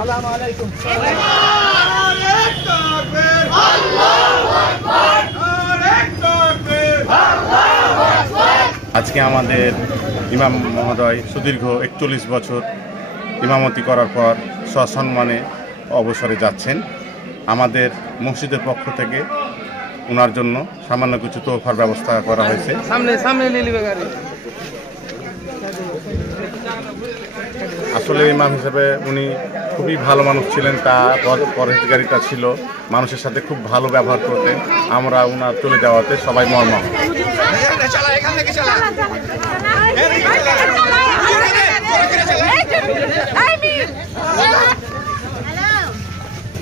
আসসালামু আলাইকুম। আজকে আমাদের ইমাম মহোদয় সুদীর্ঘ 41 বছর ইমামতি করার পর সসম্মানে অবসরে যাচ্ছেন। আমাদের মসজিদের পক্ষ থেকে ওনার জন্য সামান্য কিছু তোহফার ব্যবস্থা করা হয়েছে। আসলে ইমাম হিসেবে উনি খুবই ভালো মানুষ ছিলেন, তার পরহেজগারিতা ছিল, মানুষের সাথে খুব ভালো ব্যবহার করতেন। আমরা ওনার চলে যাওয়াতে সবাই মর্মাহত।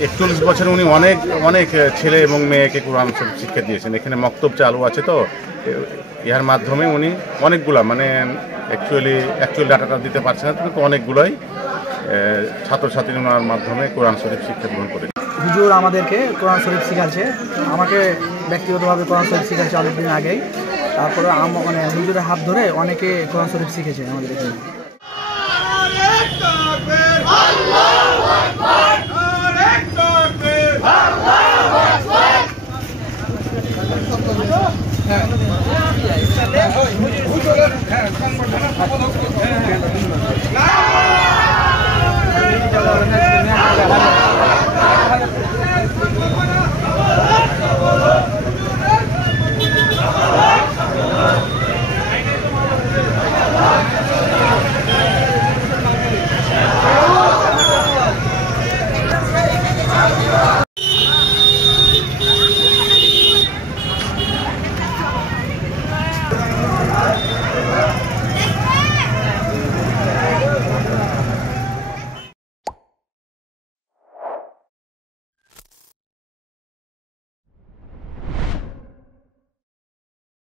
41 বছরে উনি অনেক ছেলে এবং মেয়েকে কোরআন শরীফ শিক্ষা দিয়েছেন। এখানে মক্তব চালু আছে, তো ইহার মাধ্যমে উনি অনেকগুলা অ্যাকচুয়ালি ডাটাটা দিতে পারছে না, কিন্তু অনেকগুলোই ছাত্রছাত্রী ওনার মাধ্যমে কোরআন শরীফ শিক্ষা গ্রহণ করেছে। হুজুর আমাদেরকে কোরআন শরীফ শিখাচ্ছে, আমাকে ব্যক্তিগতভাবে কোরআন শরীফ শিখাচ্ছে অনেকদিন আগেই। তারপরে হুজুরের হাত ধরে অনেকে কোরআন শরীফ শিখেছে আমাদের এখানে।